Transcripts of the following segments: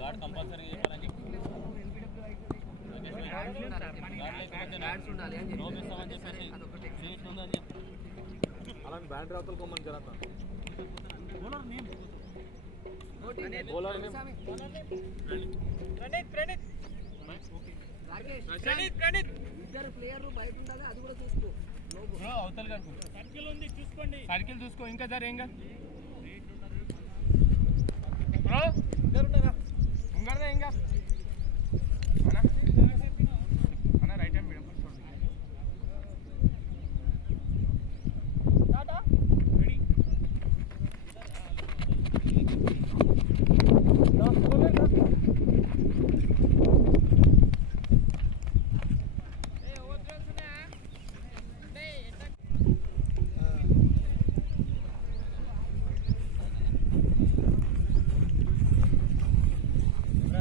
Gourd compulsory చెప్పాలని నోపిస్తామని చెప్పేసి seat ఉందని చెప్పి అలాంటి బ్యాండ్ రాతలు కొమ్మని జరుగుతా ఇద్దరు ప్లేయర్లు బయట ఉండాలి, అది కూడా చూసుకో. అవతల సర్కిల్ ఉంది చూసుకోండి, సర్కిల్ చూసుకో. ఇంకా జర ఏం ఉంగరదా ఇంకా అన్న రైట్ హ్యాండ్ మేడం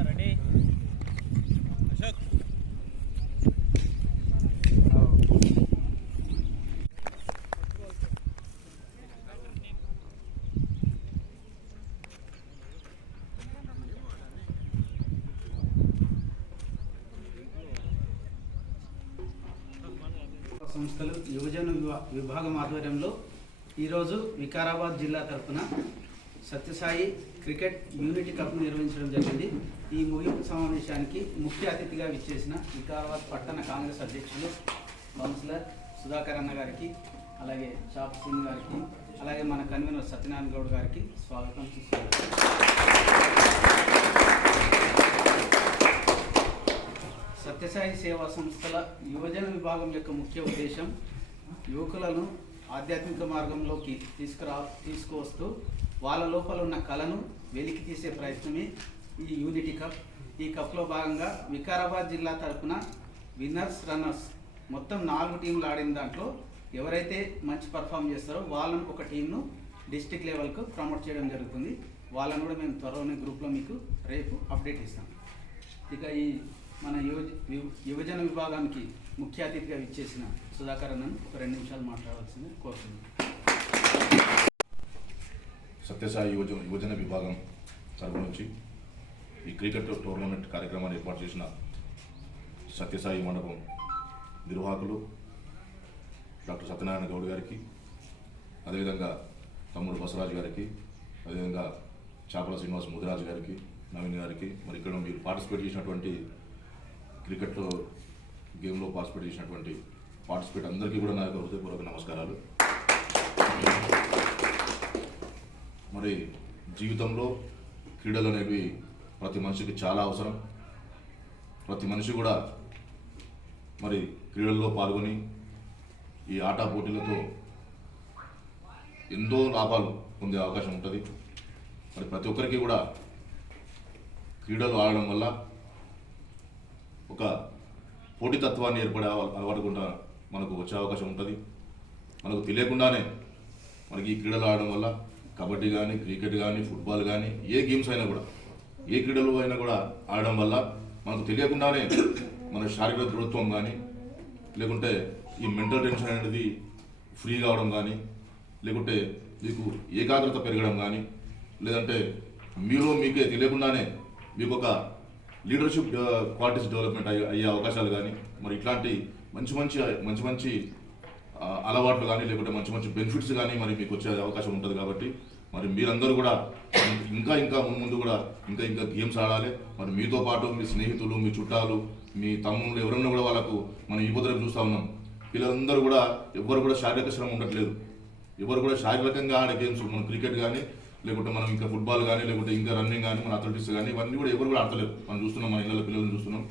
రెడీ సంస్థలు యువజన విభాగం ఆధ్వర్యంలో ఈరోజు వికారాబాద్ జిల్లా తరఫున సత్యసాయి క్రికెట్ యూనిటీ కప్ నిర్వహించడం జరిగింది. ఈ ముగింపు సమావేశానికి ముఖ్య అతిథిగా విచ్చేసిన వికారాబాద్ పట్టణ కాంగ్రెస్ అధ్యక్షులు కౌన్సిలర్ సుధాకర్ అన్న గారికి, అలాగే షాప్ సింగ్ గారికి, అలాగే మన కన్వీనర్ సత్యనారాయణ గౌడ్ గారికి స్వాగతం సత్యసాయి సేవా సంస్థల యువజన విభాగం యొక్క ముఖ్య ఉద్దేశం యువకులను ఆధ్యాత్మిక మార్గంలోకి తీసుకువస్తూ వాళ్ళ లోపల ఉన్న కళను వెలికి తీసే ప్రయత్నమే ఈ యూనిటీ కప్. ఈ కప్లో భాగంగా వికారాబాద్ జిల్లా తరఫున విన్నర్స్ రన్నర్స్ మొత్తం 4 టీంలు ఆడిన దాంట్లో ఎవరైతే మంచి పర్ఫామ్ చేస్తారో వాళ్ళను ఒక టీంను డిస్టిక్ లెవెల్కు ప్రమోట్ చేయడం జరుగుతుంది. వాళ్ళను కూడా మేము త్వరలోనే గ్రూప్లో మీకు రేపు అప్డేట్ ఇస్తాం. ఇక ఈ మన యువజన విభాగానికి ముఖ్య అతిథిగా విచ్చేసిన సుధాకర్ అన్నను ఒక 2 నిమిషాలు మాట్లాడాల్సింది కోరుతున్నాను. సత్యసాయి యువజన విభాగం తరఫు నుంచి ఈ క్రికెట్ టోర్నమెంట్ కార్యక్రమాన్ని ఏర్పాటు చేసిన సత్యసాయి మండపం నిర్వాహకులు డాక్టర్ సత్యనారాయణ గౌడ్ గారికి, అదేవిధంగా తమ్ముడు బసరాజు గారికి, అదేవిధంగా చాపల శ్రీనివాస్ ముదిరాజు గారికి, నవీన్ గారికి, మరి ఇక్కడ మీరు పార్టిసిపేట్ చేసినటువంటి క్రికెట్లో గేమ్లో పార్టిసిపేట్ అందరికీ కూడా నా యొక్క హృదయపూర్వక నమస్కారాలు. మరి జీవితంలో క్రీడలు అనేవి ప్రతి మనిషికి చాలా అవసరం. ప్రతి మనిషి కూడా మరి క్రీడల్లో పాల్గొని ఈ ఆటా పోటీలతో ఎంతో లాభాలు పొందే అవకాశం ఉంటుంది. మరి ప్రతి ఒక్కరికి కూడా క్రీడలు ఆడడం వల్ల ఒక పోటీతత్వాన్ని ఏర్పడే అలవాటు కూడా మనకు వచ్చే అవకాశం ఉంటుంది. మనకు తెలియకుండానే మనకి ఈ క్రీడలు ఆడడం వల్ల కబడ్డీ కానీ, క్రికెట్ కానీ, ఫుట్బాల్ కానీ, ఏ గేమ్స్ అయినా కూడా, ఏ క్రీడలు అయినా కూడా ఆడడం వల్ల మనకు తెలియకుండానే మన శారీరక దృఢత్వం కానీ, లేకుంటే ఈ మెంటల్ టెన్షన్ అనేది ఫ్రీ కావడం కానీ, లేకుంటే మీకు ఏకాగ్రత పెరగడం కానీ, లేదంటే మీలో మీకే తెలియకుండానే మీకు ఒక లీడర్షిప్ క్వాలిటీస్ డెవలప్మెంట్ అయ్యే అవకాశాలు కానీ, మరి ఇట్లాంటి మంచి మంచి అలవాట్లు కానీ, లేకుంటే మంచి బెనిఫిట్స్ కానీ మరి మీకు వచ్చే అవకాశం ఉంటుంది. కాబట్టి మరి మీరందరూ కూడా ఇంకా ముందు కూడా ఇంకా గేమ్స్ ఆడాలి. మరి మీతో పాటు మీ స్నేహితులు, మీ చుట్టాలు, మీ తమ్ముళ్ళు ఎవరన్నా కూడా వాళ్ళకు మనం ఈ పొద్దున చూస్తూ ఉన్నాం. పిల్లలందరూ కూడా ఎవరు కూడా శారీరక శ్రమ ఉండట్లేదు. ఎవరు కూడా శారీరకంగా ఆడే గేమ్స్, మనం క్రికెట్ కానీ, లేకుంటే మనం ఇంకా ఫుట్బాల్ కానీ, లేకుంటే ఇంకా రన్నింగ్ కానీ, మన అథ్లెటిక్స్ కానీ, ఇవన్నీ కూడా ఎవరు కూడా ఆడతలేరు. మనం చూస్తున్నాం, మన ఇళ్ళ పిల్లలను చూస్తున్నాం.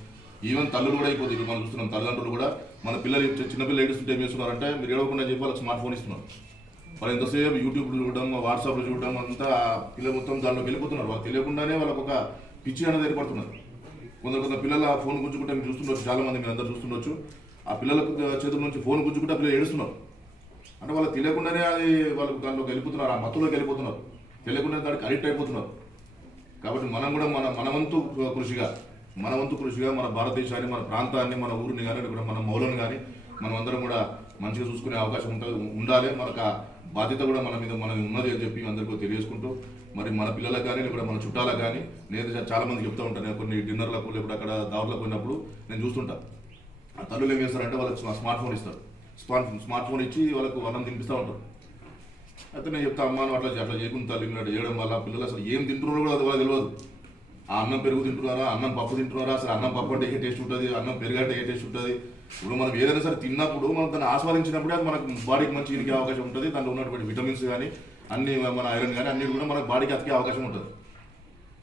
ఈవెన్ తల్లులు కూడా అయిపోతుంది. మనం చూస్తున్నాం, తల్లిదండ్రులు కూడా మన పిల్లలు చిన్నపిల్లలు ఏడుస్తుంటే ఏం చేస్తున్నారంటే, మీరు ఏడవకుండా చెప్పి వాళ్ళకి స్మార్ట్ ఫోన్ ఇస్తున్నారు. వాళ్ళు ఎంతసేపు యూట్యూబ్లో చూడడం, వాట్సాప్లో చూడడం, అంతా పిల్లలు మొత్తం దాంట్లోకి వెళ్ళిపోతున్నారు. వాళ్ళు తెలియకుండానే వాళ్ళకు ఒక పిచ్చి అనేది ఏర్పడుతున్నారు. కొందరు పిల్లలు ఆ ఫోన్ గుంజుకుంటే మీరు చూస్తుండొచ్చు, చాలా మంది మీరు అందరూ చూస్తుండొచ్చు. ఆ పిల్లలకు చేతుల నుంచి ఫోన్ గుంజుకుంటే పిల్లలు ఏడుస్తున్నారు. అంటే వాళ్ళకి తెలియకుండానే అది వాళ్ళకు దాంట్లోకి వెళ్ళిపోతున్నారు, ఆ మత్తులోకి వెళ్ళిపోతున్నారు. తెలియకుండా దానికి అడిక్ట్ అయిపోతున్నారు. కాబట్టి మనం కూడా మన వంతు కృషిగా మన భారతదేశాన్ని, మన ప్రాంతాన్ని, మన ఊరిని కానీ, లేకుంటే మన మౌలను కానీ మనం అందరం కూడా మంచిగా చూసుకునే అవకాశం ఉండాలి. మనకు ఆ బాధ్యత కూడా మన మీద ఉన్నది అని చెప్పి అందరికీ తెలియజేసుకుంటూ, మరి మన పిల్లలకు కానీ లేకపోతే మన చుట్టాలకు కానీ నేను చాలా మందికి చెప్తూ ఉంటాను. నేను కొన్ని డిన్నర్లకు లేకపోతే అక్కడ దావట్లకు పోయినప్పుడు నేను చూస్తుంటా, ఆ తల్లులు ఏం చేస్తారంటే వాళ్ళకి స్మార్ట్ ఫోన్ ఇస్తారు. స్మార్ట్ ఫోన్ ఇచ్చి వాళ్ళకు అన్నం తినిపిస్తూ ఉంటారు. అయితే నేను చెప్తా, అమ్మ నువ్వు అట్లా చేయకుండా తల్లి అట్లా చేయడం వల్ల పిల్లలు అసలు ఏం తింటున్నారో కూడా అది వాళ్ళకి తెలియదు. ఆ అన్నం పెరుగు తింటున్నారా, అన్నం పప్పు తింటున్నారా, అసలు అన్నం పప్పు అంటే ఏ టేస్ట్ ఉంటుంది, అన్నం పెరుగు అంటే ఏ టేస్ట్ ఉంటుంది. ఇప్పుడు మనం ఏదైనా సరే తిన్నప్పుడు మనం దాన్ని ఆస్వాదించినప్పుడే అది మనకు బాడీకి మంచి ఇరికే అవకాశం ఉంటుంది. దాంట్లో ఉన్నటువంటి విటమిన్స్ కానీ అన్ని మన ఐరన్ కానీ అన్నిటి కూడా మనకు బాడీకి అతికే అవకాశం ఉంటుంది.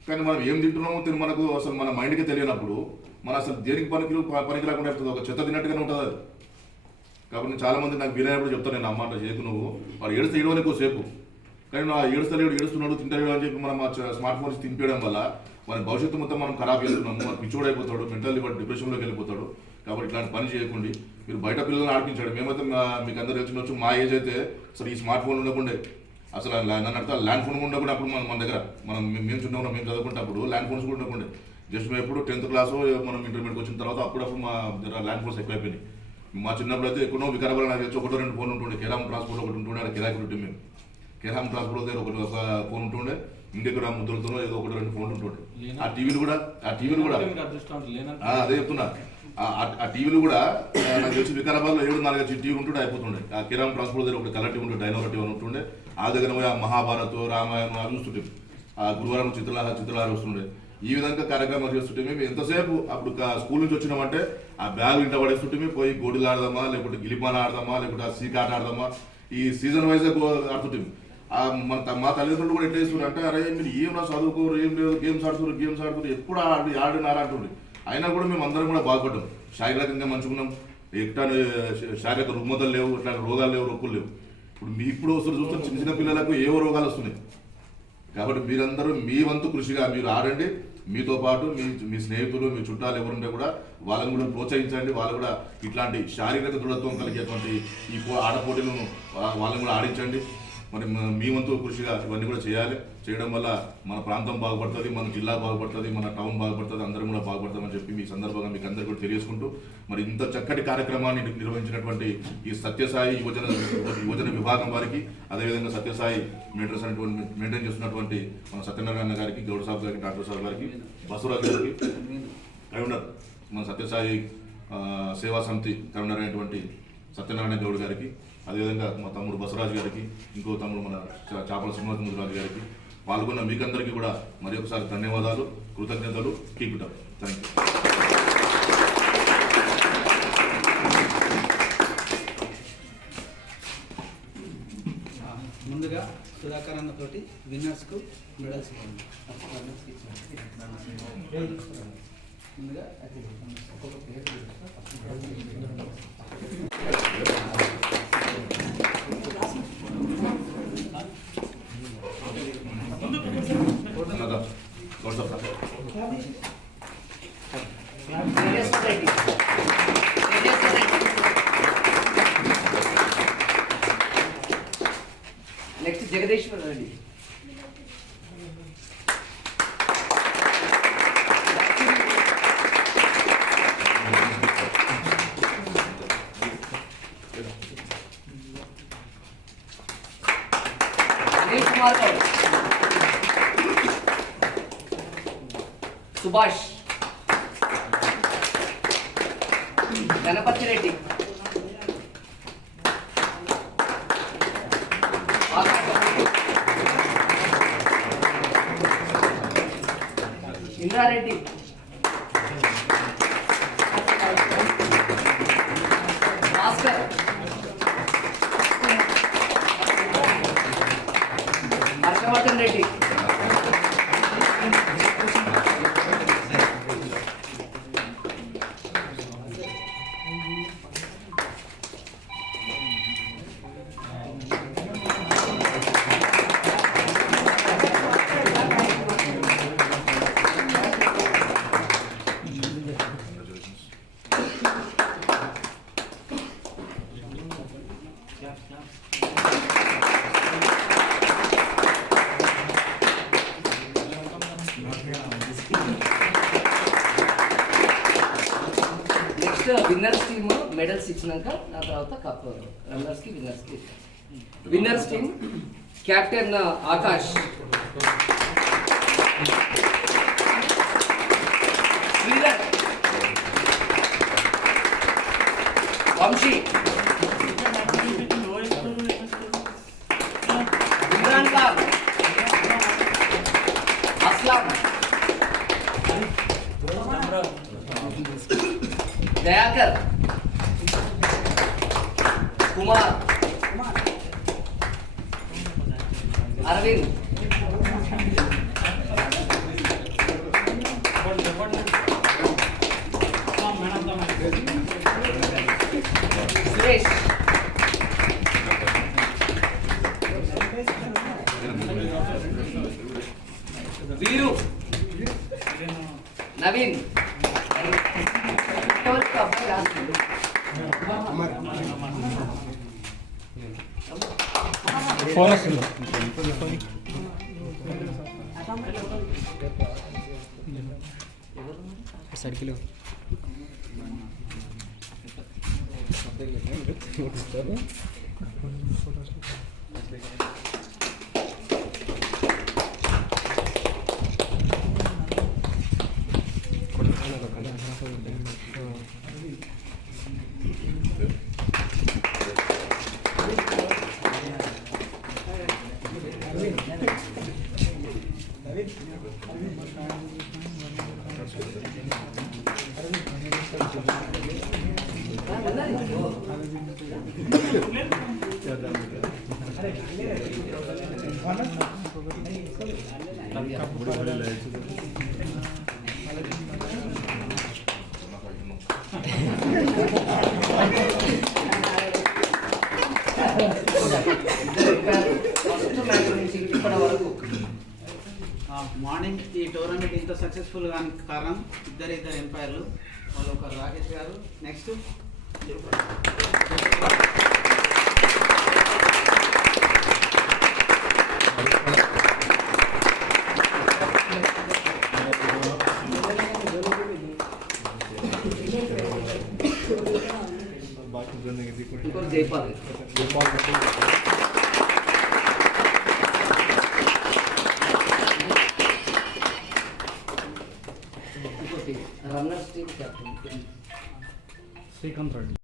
కానీ మనం ఏం తింటున్నామో మనకు అసలు మన మైండ్కి తెలియనప్పుడు మనం అసలు దేనికి పనికి రాకుండా అవుతుంది, ఒక చెత్త తిన్నట్టుగానే ఉంటుంది అది. కాబట్టి చాలా మంది నాకు వీలైనప్పుడు చెప్తాను, నేను అమ్మాట చేయకు నువ్వు వాడు ఏడుస్తే ఏడవని సేపు, కానీ నా ఏడుస్తున్నాడు తింటాడు అని చెప్పి మనం స్మార్ట్ ఫోన్స్ తినిపించడం వల్ల మన భవిష్యత్తు మొత్తం మనం ఖరాబ్ చేస్తున్నాము. మన పిచ్చోడైపోతాడు, మెంటల్లీ వాడు డిప్రెషన్లోకి వెళ్ళిపోతాడు. కాబట్టి ఇట్లాంటి పని చేయకండి. మీరు బయట పిల్లల్ని ఆడిపించాడు. మేమైతే మీకు అందరూ తెలిసినవచ్చు, మా ఏజ్ అయితే అసలు ఈ స్మార్ట్ ఫోన్ ఉండకుండే, అసలు నన్ను అర్థం ల్యాండ్ ఫోన్ ఉండకుండా అప్పుడు మన దగ్గర మేము చిన్నప్పుడు మేము చదువుకుంటప్పుడు ల్యాండ్ ఫోన్స్ కూడా ఉండకుండే. జస్ట్ మేము ఎప్పుడు 10th క్లాస్ మనం ఇంటర్మీడియట్ వచ్చిన తర్వాత అప్పుడప్పుడు మా దగ్గర ల్యాండ్ ఫోన్స్ ఎక్కువైపోయినాయి. మా చిన్నప్పుడు అయితే ఎక్కడో వికారాబాద్ నాకు వచ్చి 1-2 ఫోన్ ఉంటుండే. కేరామ్ ట్రాన్స్పోర్ట్ ఒకటి ఉంటుండే, అక్కడ కిరాకి ఉంటుంది. మేము కేరామ్ ట్రాన్స్పోర్ట్ దగ్గర ఒక ఫోన్ ఉంటుండే, ఇంకెక్కడ ముద్దులతో ఏదో 1-2 ఫోన్లు ఉంటుండే. ఆ టీవీలు కూడా అదే చెప్తున్నా, ఆ టీవీలు కూడా నాకు తెలిసి వికారాబాద్లో 7-4 టీవీలు ఉంటుండే అయిపోతుండే. ఆ కిరామ్ ట్రాన్స్పోర్ట్ దగ్గర ఒకటి కలర్ టీవీ ఉంటుండే, డైనోరా టీవీ అని ఉంటుండే. ఆ దగ్గర పోయి ఆ మహాభారత్ రామాయణం అవి చూస్తుంటే, ఆ గురువారం చిత్రహార వస్తుండే. ఈ విధంగా కార్యక్రమాలు చేస్తుంటే మేము ఎంతసేపు అప్పుడు స్కూల్ నుంచి వచ్చినామంటే ఆ బ్యాగ్ ఇంట పడేస్తుంటే పోయి గోడీలు ఆడదామా, లేకపోతే గిలిపాన ఆడదామా, లేకపోతే ఆ సీకాట ఆడదామా, ఈ సీజన్ వైజ్ ఆడుతుంటే మా తల్లిదండ్రులు కూడా ఎట్లా చేస్తున్నారు అంటే, అరే మీరు ఏం నా చదువుకోరు, ఏం లేదు, గేమ్స్ ఆడుతున్నారు ఎప్పుడు ఆడినారా అంటుండే. అయినా కూడా మేము అందరం కూడా బాగుపడ్డాం, శారీరకంగా మంచుకున్నాం. ఎట్లా శారీరక రుగ్మతలు లేవు, ఇట్లా రోగాలు లేవు, రొక్కులు లేవు. ఇప్పుడు వస్తారు చూస్తారు చిన్న చిన్న పిల్లలకు ఏవో రోగాలు వస్తున్నాయి. కాబట్టి మీరందరూ మీ వంతు కృషిగా మీరు ఆడండి. మీతో పాటు మీ స్నేహితులు, మీ చుట్టాలు ఎవరుంటే కూడా వాళ్ళని కూడా ప్రోత్సహించండి. వాళ్ళు కూడా ఇట్లాంటి శారీరక దృఢత్వం కలిగేటువంటి ఈ ఆట పోటీలను వాళ్ళని కూడా ఆడించండి. మరి మీ వంతు కృషిగా ఇవన్నీ కూడా చేయడం వల్ల మన ప్రాంతం బాగుపడుతుంది, మన జిల్లా బాగుపడుతుంది, మన టౌన్ బాగుపడుతుంది, అందరం కూడా బాగుపడతామని చెప్పి మీ సందర్భంగా మీకు అందరికీ కూడా తెలియజేసుకుంటూ, మరి ఇంత చక్కటి కార్యక్రమాన్ని నిర్వహించినటువంటి ఈ సత్యసాయి యువజన విభాగం వారికి, అదేవిధంగా సత్యసాయి మెయింటెనెన్స్ అనేటువంటి మెయింటైన్ చేస్తున్నటువంటి మన సత్యనారాయణ గారికి, గౌడ్ సాబ్ గారికి, డాక్టర్ సాబ్ గారికి, బసవరాజు గారికి, కరీంనగర్ మన సత్యసాయి సేవా సమితి కరీంనగర్ అనేటువంటి సత్యనారాయణ గౌడ్ గారికి, అదేవిధంగా మా తమ్ముడు బసవరాజు గారికి, ఇంకో తమ్ముడు మన చాపల శ్రీనివాసరాజు గారికి, పాల్గొన్న మీకందరికీ కూడా మరి ఒకసారి ధన్యవాదాలు, కృతజ్ఞతలు. Keep it up. Thank you. ముందుగా సుధాకర్ అన్నతోటి విన్నర్స్కు మెడల్స్ ముందుగా next Jagadishwar Reddy. Subhash, Ganapathi Reddy, Indrareddy, Bhaskar, Harshavardhan Reddy, winners team medals ఇచ్చినాక ఆ తర్వాత కప్ రన్నర్స్కి విన్నర్స్కి. Winners team captain Akash, Sridhar, Vamshi, Imran Khan, Aslam, Dayakar, Kumar, Aravind, Suresh, Veeru, Naveen. Circle morning ఈ టోర్నమెంట్ ఇంత సక్సెస్ఫుల్ కారణం ఇద్దరు ఎంపైర్లు. వాళ్ళు ఒక రాకేష్ గారు, నెక్స్ట్ ఇంకోటి జైపాల్. ఇంకోటి runners team captain Srikanth Reddy.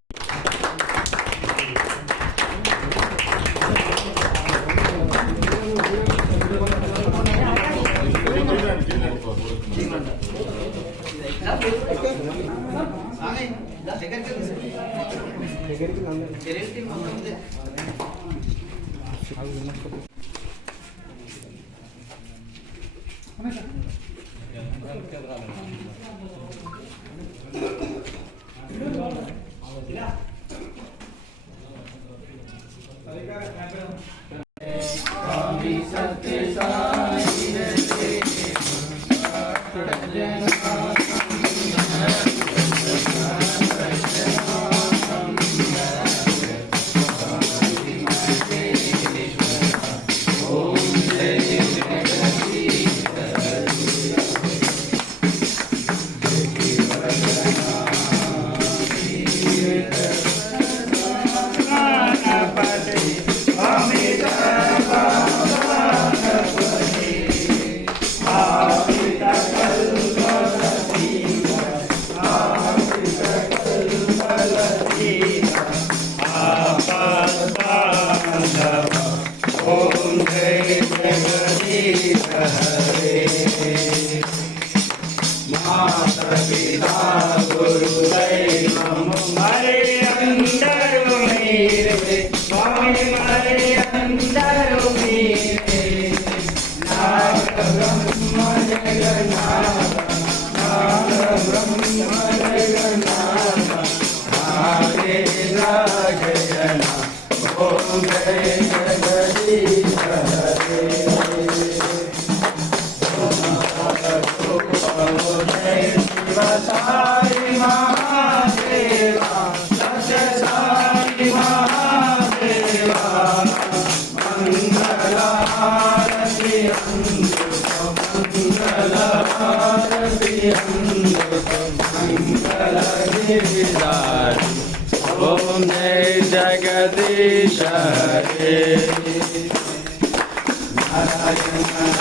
Jagdish Hare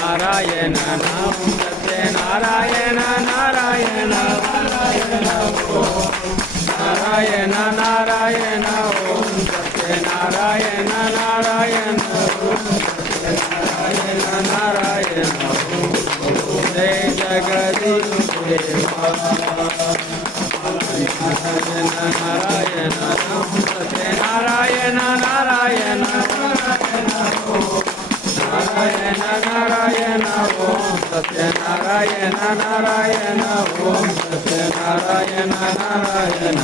Narayan नाम सत्य नारायण नारायण नारायण नारायण ओम सत्य नारायण नारायण नारायण नारायण जय जगदीश नारायण नाम सत्य नारायण नारायण नारायण नारायण ओम सत्य नारायण नारायण ओम सत्य नारायण नारायण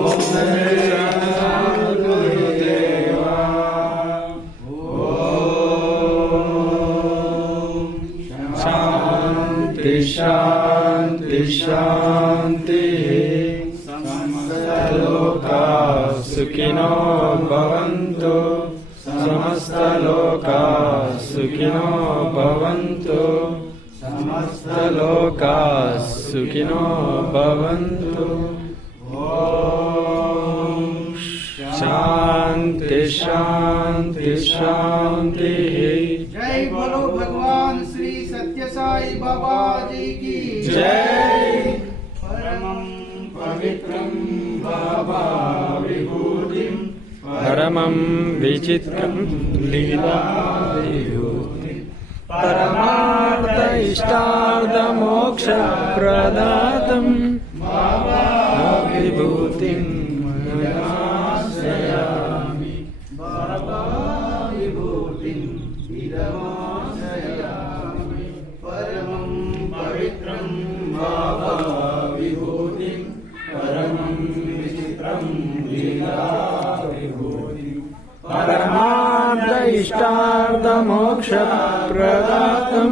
ओम गुरुदेवा शांति शांति शांति समस्त लोका सुखिनो भवन्तु समस्त लोका सुखिनो भवन्तु समस्त लोका सुखिनो भवन्तु ओम शांति शांति शांति जय बोलो भगवान श्री सत्य साई बाबा जी की जय परमं पवित्रं बाबा विभूतिं परमं विचित्रं लीला विभूतिं परमार्थ इष्टार्थ मोक्ष प्रदातं बाबा विभूतिं नमास्यामि बाबा विभूतिं नमास्यामि परमं पवित्रं बाबा विभूतिं परमं विचित्रं लीला परमार्थ इष्टार्थ मोक्ष प्रदातं